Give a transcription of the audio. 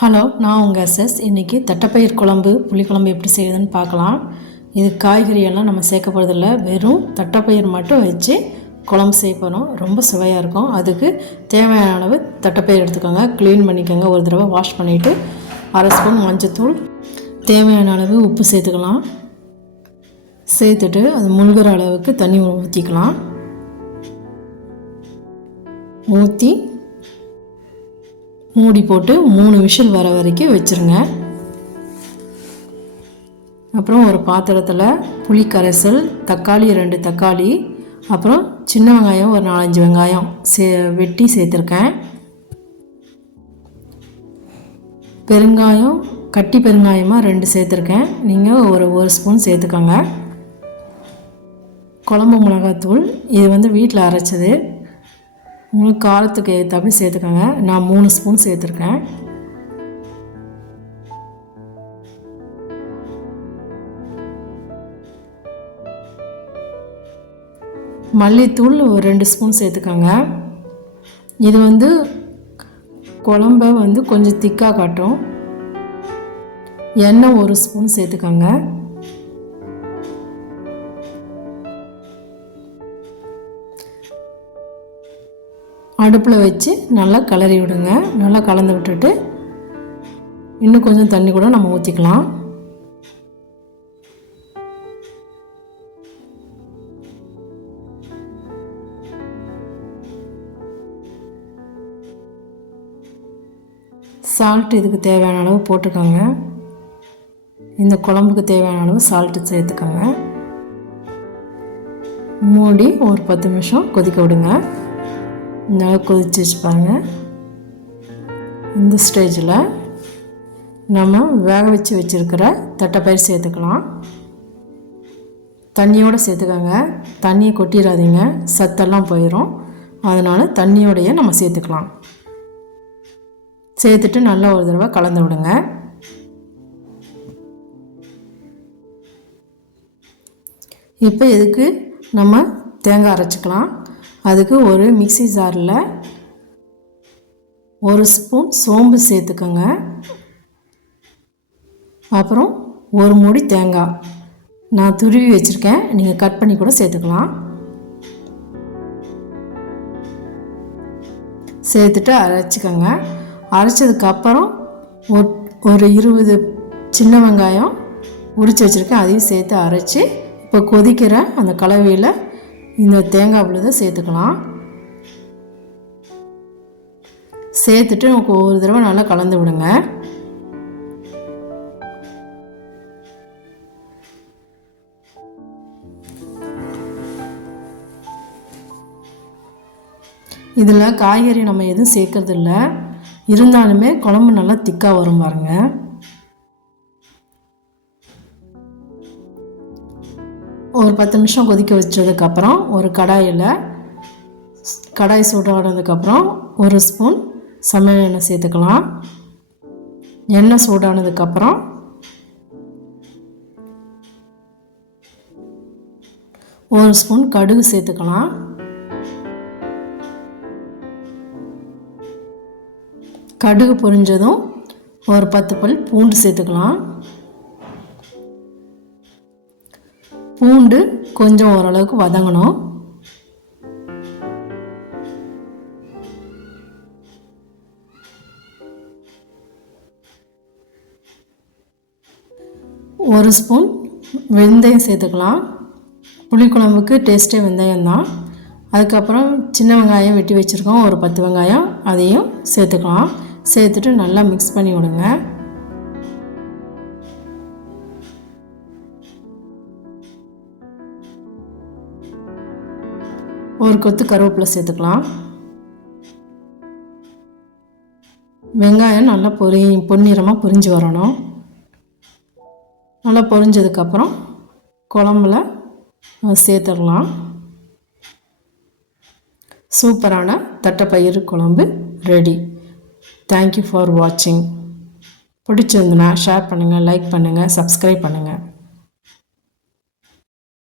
Hello, நான் உங்கள் SS. இன்றைக்கி தட்டைப்பயிர் குழம்பு புளிக்குழம்பு எப்படி செய்யுதுன்னு பார்க்கலாம். இது காய்கறியெல்லாம் நம்ம சேர்க்க போகிறதில்ல, வெறும் தட்டைப்பயிர் மட்டும் வச்சு குழம்பு செய்ய போகிறோம். ரொம்ப சுவையாக இருக்கும். அதுக்கு தேவையான அளவு தட்டைப்பயிர் எடுத்துக்கோங்க, க்ளீன் பண்ணிக்கோங்க. ஒரு தடவை வாஷ் பண்ணிவிட்டு அரை ஸ்பூன் மஞ்சத்தூள், தேவையான அளவு உப்பு சேர்த்துக்கலாம். சேர்த்துட்டு அது முழுகிற அளவுக்கு தண்ணி ஊற்றிக்கலாம். ஊற்றி மூடி போட்டு 3 விசில் வர வரைக்கும் வச்சுருங்க. அப்புறம் ஒரு பாத்திரத்தில் புளி கரைசல், தக்காளி 2 தக்காளி, அப்புறம் சின்ன வெங்காயம் ஒரு 4-5 வெங்காயம் வெட்டி சேர்த்துருக்கேன். பெருங்காயம், கட்டி பெருங்காயமாக 2 சேர்த்துருக்கேன். நீங்கள் ஒரு ஸ்பூன் சேர்த்துக்கோங்க. குழம்பு மிளகாத்தூள், இது வீட்டில் அரைச்சது, உங்களுக்கு காரத்துக்கு ஏற்றாப்பி சேர்த்துக்கோங்க. நான் 3 ஸ்பூன் சேர்த்துருக்கேன். மல்லித்தூள் ஒரு 2 ஸ்பூன் சேர்த்துக்கோங்க. இது குழம்ப கொஞ்சம் திக்காக காட்டும். எண்ணெய் 1 ஸ்பூன் சேர்த்துக்கோங்க. அடுப்பில் வச்சு நல்லா கிளறி விடுங்க. நல்லா கலந்து விட்டுட்டு இன்னும் கொஞ்சம் தண்ணி கூட நம்ம ஊற்றிக்கலாம். சால்ட் இதுக்கு தேவையான அளவு போட்டுக்கோங்க. இந்த குழம்புக்கு தேவையான அளவு சால்ட்டு சேர்த்துக்கோங்க. மூடி ஒரு 10 நிமிஷம் கொதிக்க விடுங்க. இந்த கொதிச்சு வச்சு பாருங்கள். இந்த ஸ்டேஜில் நம்ம வேக வச்சு வச்சுருக்கிற தட்டைப்பயிர் சேர்த்துக்கலாம். தண்ணியோடு சேர்த்துக்கோங்க. தண்ணியை கொட்டிடாதீங்க, சத்தெல்லாம் போயிடும். அதனால் தண்ணியோடையே நம்ம சேர்த்துக்கலாம். சேர்த்துட்டு நல்லா ஒரு தடவை கலந்து விடுங்க. இப்போ இதுக்கு நம்ம தேங்காய் அரைச்சிக்கலாம். அதுக்கு ஒரு மிக்ஸி ஜாரில் 1 ஸ்பூன் சோம்பு சேர்த்துக்கோங்க. அப்புறம் 1 மூடி தேங்காய் நான் துருவி வச்சுருக்கேன், நீங்கள் கட் பண்ணி கூட சேர்த்துக்கலாம். சேர்த்துட்டு அரைச்சிக்கோங்க. அரைச்சதுக்கப்புறம் ஒரு 20 சின்ன வெங்காயம் உரித்து வச்சுருக்கேன், அதையும் சேர்த்து அரைச்சி இப்போ கொதிக்கிற அந்த கலவையில் இந்த தேங்காய் விழுதை சேர்த்துக்கலாம். சேர்த்துட்டு நமக்கு ஒரு தடவை நல்லா கலந்து விடுங்க. இதில் காய்கறி நம்ம எதுவும் சேர்க்கறதில்ல, இருந்தாலுமே குழம்பு நல்லா திக்காக வரும் பாருங்க. ஒரு 10 நிமிஷம் கொதிக்க வச்சதுக்கப்புறம் ஒரு கடாய் சூடானதுக்கப்புறம் 1 ஸ்பூன் சமையல் எண்ணெய் சேர்த்துக்கலாம். எண்ணெய் சூடானதுக்கப்புறம் 1 ஸ்பூன் கடுகு சேர்த்துக்கலாம். கடுகு பொரிஞ்சதும் ஒரு 10 பல் பூண்டு சேர்த்துக்கலாம். பூண்டு கொஞ்சம் ஓரளவுக்கு வதங்கணும். ஒரு ஸ்பூன் வெந்தயம் சேர்த்துக்கலாம். புளிக்குழம்புக்கு டேஸ்ட்டே வெந்தயம் தான். அதுக்கப்புறம் சின்ன வெங்காயம் வெட்டி வச்சுருக்கோம், ஒரு 10 வெங்காயம், அதையும் சேர்த்துக்கலாம். சேர்த்துட்டு நல்லா மிக்ஸ் பண்ணி விடுங்க. ஒரு கொத்து கருவேப்பிலை சேர்த்துக்கலாம். வெங்காயம் நல்லா பொன்னிறமாக பொரிஞ்சு வரணும். நல்லா பொரிஞ்சதுக்கப்புறம் குழம்புல சேர்த்துடலாம். சூப்பரான தட்டைப்பயிறு குழம்பு ரெடி. தேங்க்யூ ஃபார் வாட்சிங். பிடிச்சிருந்துன்னா ஷேர் பண்ணுங்கள், லைக் பண்ணுங்கள், சப்ஸ்கிரைப் பண்ணுங்கள்.